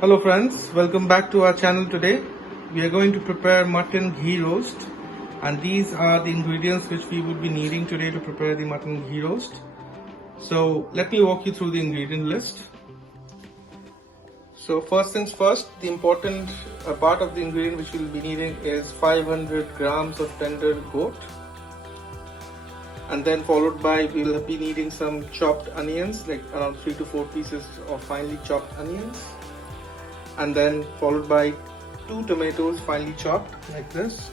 Hello friends, welcome back to our channel today. We are going to prepare mutton ghee roast, and these are the ingredients which we would be needing today to prepare the mutton ghee roast. So let me walk you through the ingredient list. So first things first, the important part of the ingredient which we will be needing is 500 grams of tender goat, and then followed by we will be needing some chopped onions, like around 3 to 4 pieces of finely chopped onions, and then followed by 2 tomatoes finely chopped like this.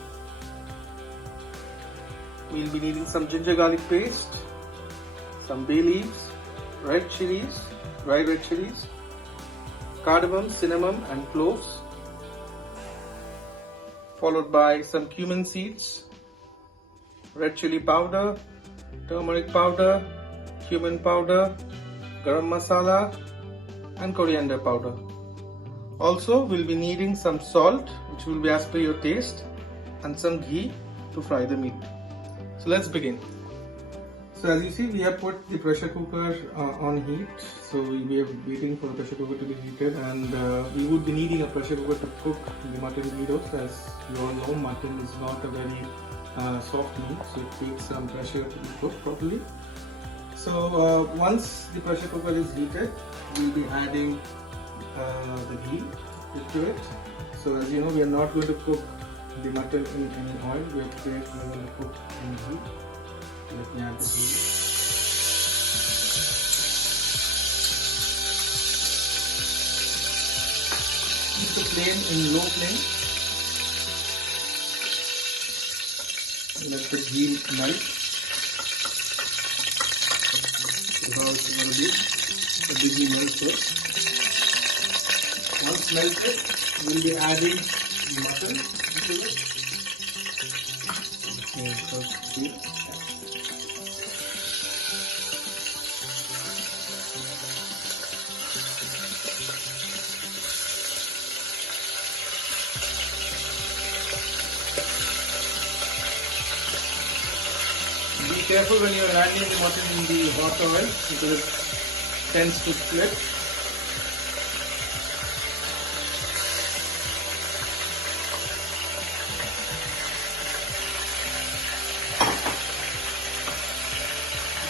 We'll be needing some ginger garlic paste, some bay leaves, red chilies, dry red chilies, cardamom, cinnamon and cloves, followed by some cumin seeds, red chili powder, turmeric powder, cumin powder, garam masala and coriander powder. Also, we'll be needing some salt, which will be as per your taste, and some ghee to fry the meat. So let's begin. So as you see, we have put the pressure cooker on heat. So we are waiting for the pressure cooker to be heated, and we would be needing a pressure cooker to cook the mutton ghee roast. As you all know, mutton is not a very soft meat, so it takes some pressure to be cooked properly. So once the pressure cooker is heated, we'll be adding the ghee into it. So as you know, we are not going to cook the mutton in any oil. We are going to cook in ghee. Let me add the ghee. Keep the flame in low flame. Let the ghee melt. So how it's going to be. Let the ghee melt first. Once melted, we'll be adding the mutton into it. Be careful when you're adding the mutton in the hot oil because it tends to split.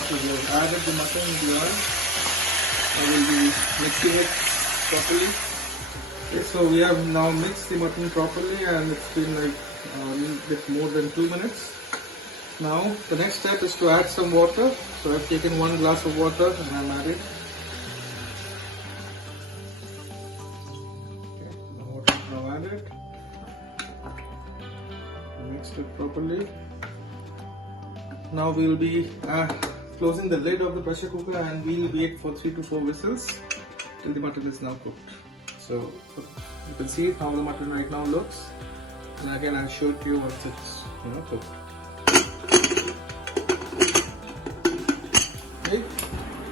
So we have added the mutton in the oil. I will be mixing it properly. Okay, so we have now mixed the mutton properly, and it's been like a little bit more than 2 minutes. Now the next step is to add some water. So I've taken 1 glass of water and I'm adding. Okay, the water is now added. Mixed it properly. Now we will be closing the lid of the pressure cooker, and we will wait for 3 to 4 whistles till the mutton is now cooked. So you can see how the mutton right now looks, and again I'll show it to you once it's cooked. Okay.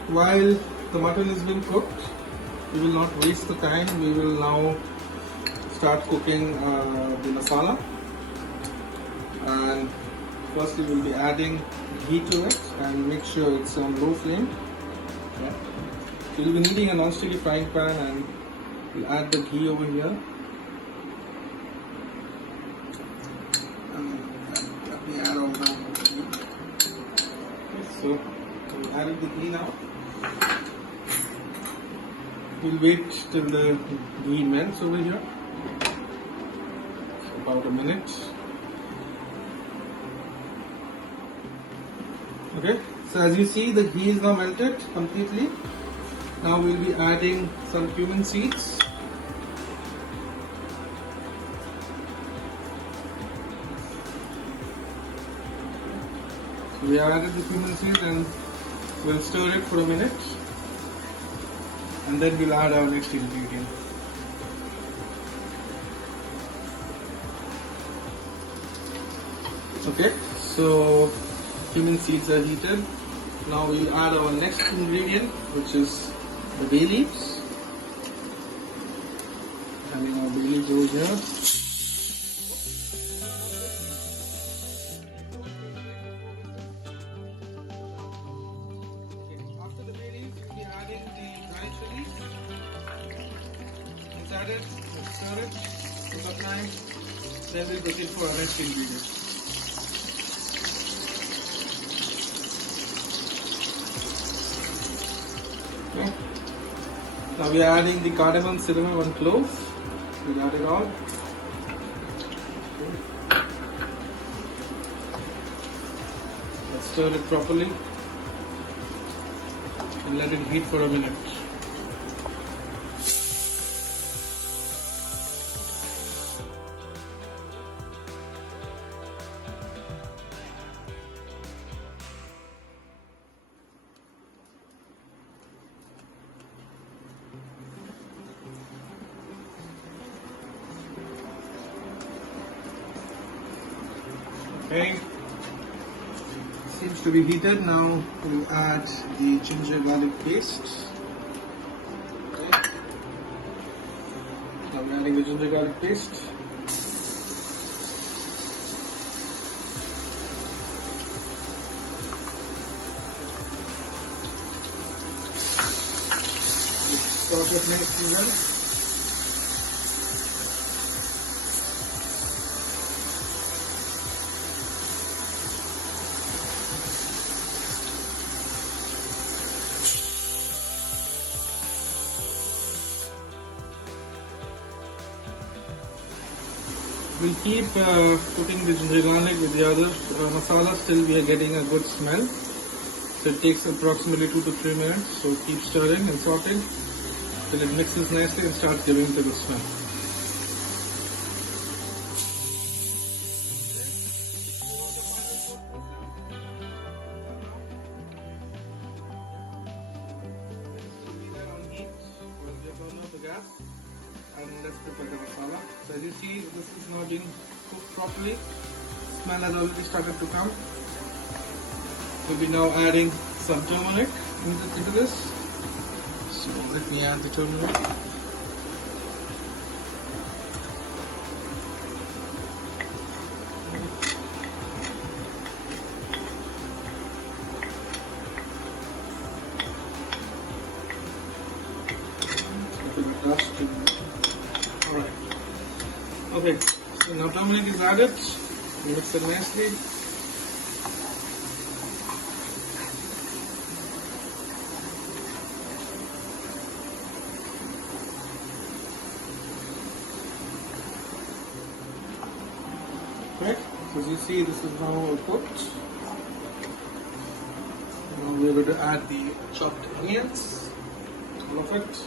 While the mutton is being cooked, we will not waste the time. We will now start cooking the masala, and first we will be adding ghee to it, and make sure it's on low flame. Okay. So you'll be needing a non-sticky frying pan, and we'll add the ghee over here. Let me add all the ghee. Okay, so we'll add the ghee now. We'll wait till the ghee melts over here. So about a minute. Okay, so as you see, the ghee is now melted completely. Now we'll be adding some cumin seeds. So we have added the cumin seeds, and we'll stir it for a minute, and then we'll add our next ingredient. Okay, so cumin seeds are heated. Now we'll add our next ingredient, which is the bay leaves. Having our bay leaves over here. After the bay leaves, we'll be adding the dry chilies. added. Let's stir it. Cook up nice. Then we'll proceed for our next ingredient. Okay. Now we are adding the cardamom, cinnamon, and clove. We'll add it all. Okay. Let's stir it properly and let it heat for a minute. Okay, seems to be heated. Now we'll add the ginger garlic paste. Okay. Now we're adding the ginger garlic paste. Sauce it nicely well. We'll keep cooking the ginger garlic with the other masala till we are getting a good smell. So it takes approximately 2 to 3 minutes. So keep stirring and sauteing till it mixes nicely and starts giving to the smell. And let's prepare the masala. So as you see, this is now being cooked properly. Smell has already started to come. We'll be now adding some turmeric into this. So let me add the turmeric. Alright. Okay, so now turmeric is added. Mix it nicely. Okay, so as you see, this is now cooked. Now we're going to add the chopped onions. All of it.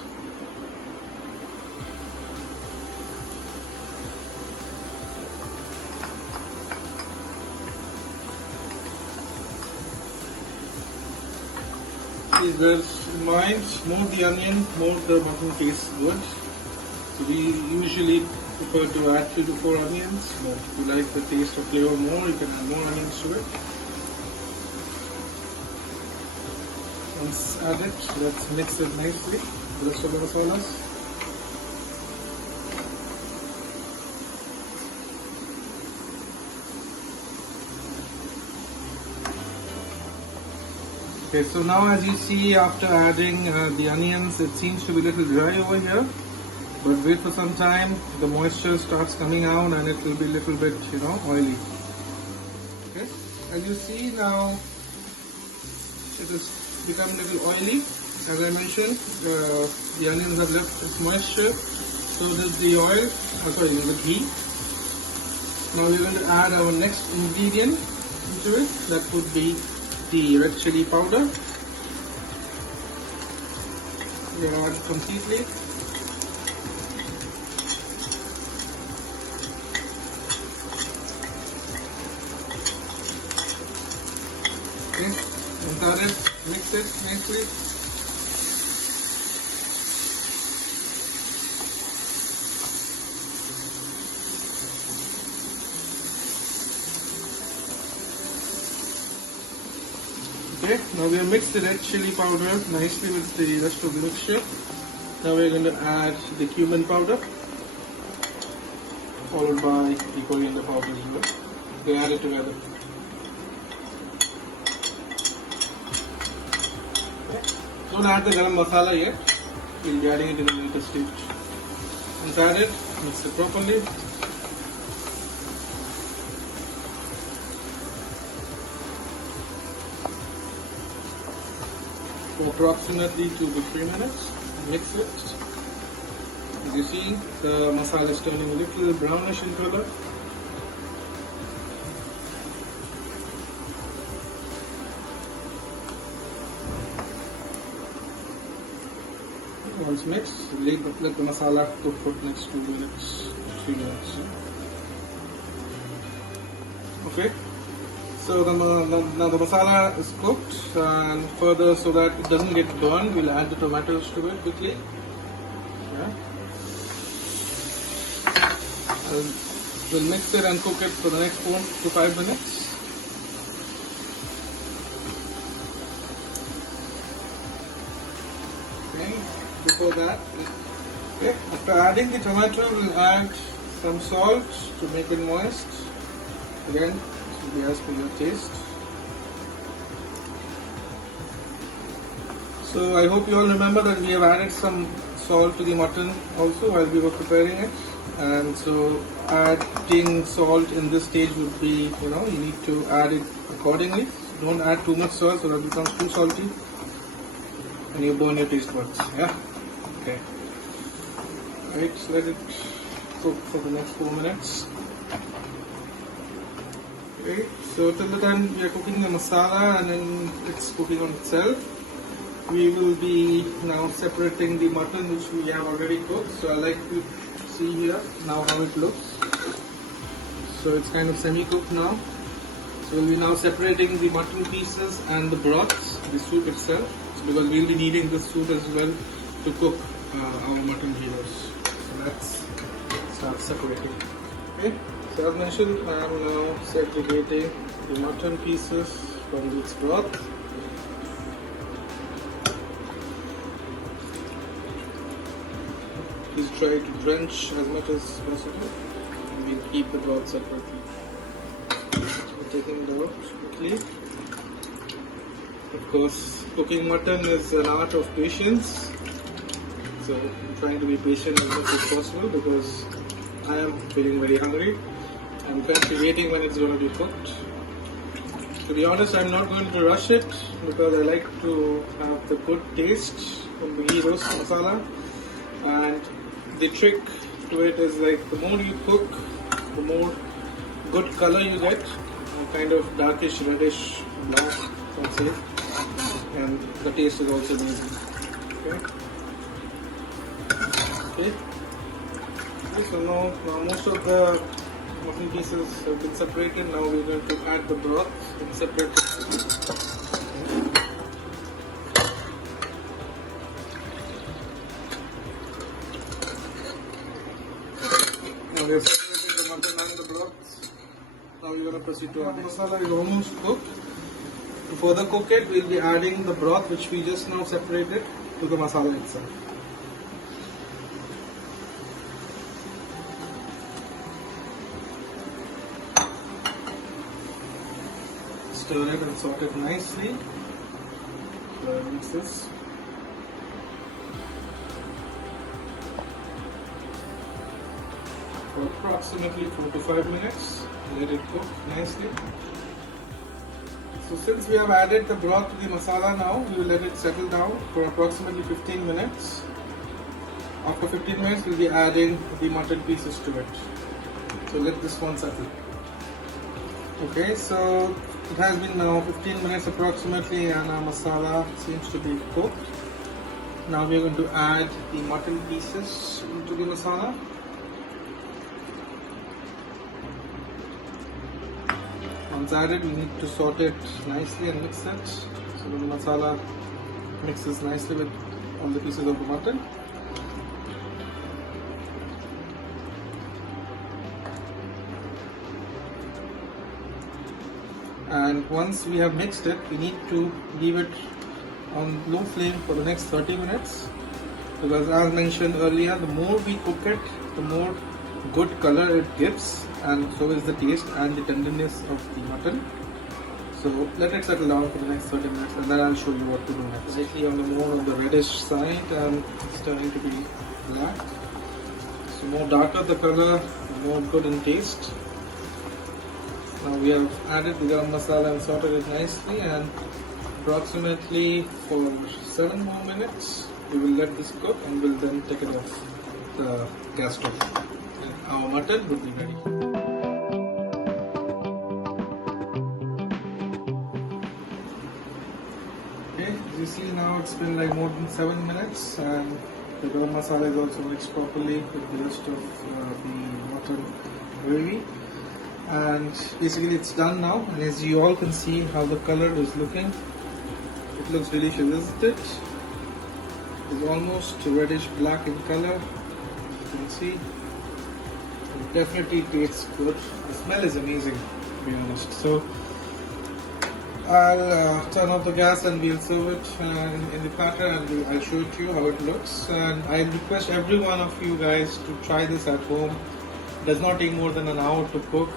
Please bear in mind, more the onion, more the mutton tastes good. So we usually prefer to add 3 to 4 onions, but if you like the taste of flavor more, you can add more onions to it. Once added, let's mix it nicely with the rest of the masalas. Okay, so now as you see, after adding the onions, it seems to be a little dry over here. But wait for some time, the moisture starts coming out and it will be a little bit, oily. Okay, as you see now, it has become a little oily. As I mentioned, the onions have left its moisture, so does the oil, the ghee. Now we're going to add our next ingredient into it. That would be the red chili powder. We add it completely. Okay, and add it, mix it nicely. Okay, now we have mixed the red chili powder nicely with the rest of the mixture. Now we are going to add the cumin powder, followed by the coriander powder as well. They add it together. Okay. Don't add the garam masala yet. We'll be adding it in a later stage. Once added, mix it properly. For approximately 2 to 3 minutes. Mix it. As you see, the masala is turning a little brownish in color. Once mixed, let the masala cook for the next 2 minutes, 3 minutes. Okay, so now the masala is cooked, and further, so that it doesn't get burned, we'll add the tomatoes to it quickly. Yeah. We'll mix it and cook it for the next 4 to 5 minutes. Before that, okay, after adding the tomato, we'll add some salt to make it moist. Again, this will be as per your taste. So I hope you all remember that we have added some salt to the mutton also while we were preparing it. And so adding salt in this stage would be, you need to add it accordingly. Don't add too much salt so that it becomes too salty and you burn your taste buds. Yeah. Okay. Right, so let it cook for the next 4 minutes. Okay, so till the time we are cooking the masala and then it's cooking on itself, we will be now separating the mutton which we have already cooked. So I like to see here now how it looks. So it's kind of semi-cooked now. So we'll be now separating the mutton pieces and the broth, the soup itself, because we'll be needing the soup as well to cook our mutton ghee roast. So let's start separating. Okay, so as mentioned, I am now segregating the mutton pieces from its broth. Please try to drench as much as possible, and we'll keep the broth separately. We're taking it out quickly. Of course, cooking mutton is an art of patience. So I'm trying to be patient as much as possible because I am feeling very hungry. I'm currently waiting when it's going to be cooked. To be honest, I'm not going to rush it because I like to have the good taste from the ghee roast masala. And the trick to it is like the more you cook, the more good color you get, kind of darkish, reddish, black, let's say. And the taste is also amazing. Okay. So now most of the mutton pieces have been separated. Now we're going to add the broth in separate. Now we have separated the mutton and the broth. Now we're going to proceed to add. The masala is almost cooked. To further cook it, we'll be adding the broth which we just now separated to the masala itself. Stir it and sort it nicely. So mix this. For approximately 4 to 5 minutes, let it cook nicely. So since we have added the broth to the masala now, we will let it settle down for approximately 15 minutes. After 15 minutes, we'll be adding the mutton pieces to it. So let this one settle. Okay, so it has been now 15 minutes approximately and our masala seems to be cooked. Now we are going to add the mutton pieces into the masala. Once added, we need to saute it nicely and mix it so that the masala mixes nicely with all the pieces of the mutton. And once we have mixed it, we need to leave it on low flame for the next 30 minutes, because as mentioned earlier, the more we cook it, the more good color it gives, and so is the taste and the tenderness of the mutton. So let it settle down for the next 30 minutes and then I'll show you what to do next. Slightly on the more on the reddish side and it's starting to be black. So The more darker the color, the more good in taste. Now we have added the garam masala and sauteed it nicely, and approximately for 7 more minutes we will let this cook, and we'll then take it off the gas stove. And our mutton will be ready. Okay, as you see now, it's been like more than 7 minutes, and the garam masala is also mixed properly with the rest of the mutton gravy. And basically it's done now, and as you all can see how the color is looking, it looks delicious, isn't it? It's almost reddish black in color, as you can see. It definitely tastes good. The smell is amazing, to be honest. So I'll turn off the gas and we'll serve it in the platter, and I'll show it to you how it looks. And I request every one of you guys to try this at home. It does not take more than an hour to cook,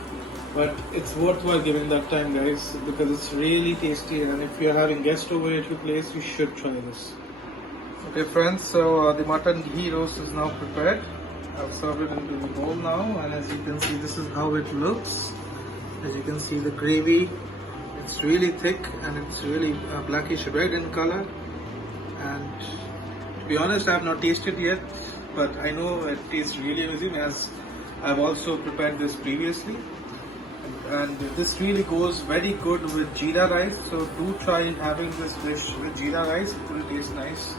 but it's worthwhile giving that time, guys, because it's really tasty. And if you're having guests over at your place, you should try this. Okay friends, so the mutton ghee roast is now prepared. I've served it into the bowl now, and as you can see, this is how it looks. As you can see, the gravy, it's really thick and it's really blackish red in color. And to be honest, I have not tasted yet, but I know it tastes really amazing, as I've also prepared this previously. And this really goes very good with jeera rice, so do try having this dish with jeera rice. It will taste nice.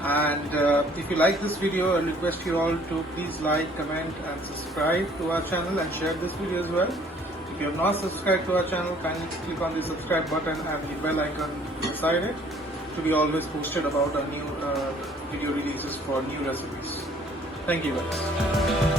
And if you like this video, I request you all to please like, comment and subscribe to our channel, and share this video as well. If you have not subscribed to our channel, kindly click on the subscribe button and the bell icon beside it to be always posted about our new video releases for new recipes. Thank you guys.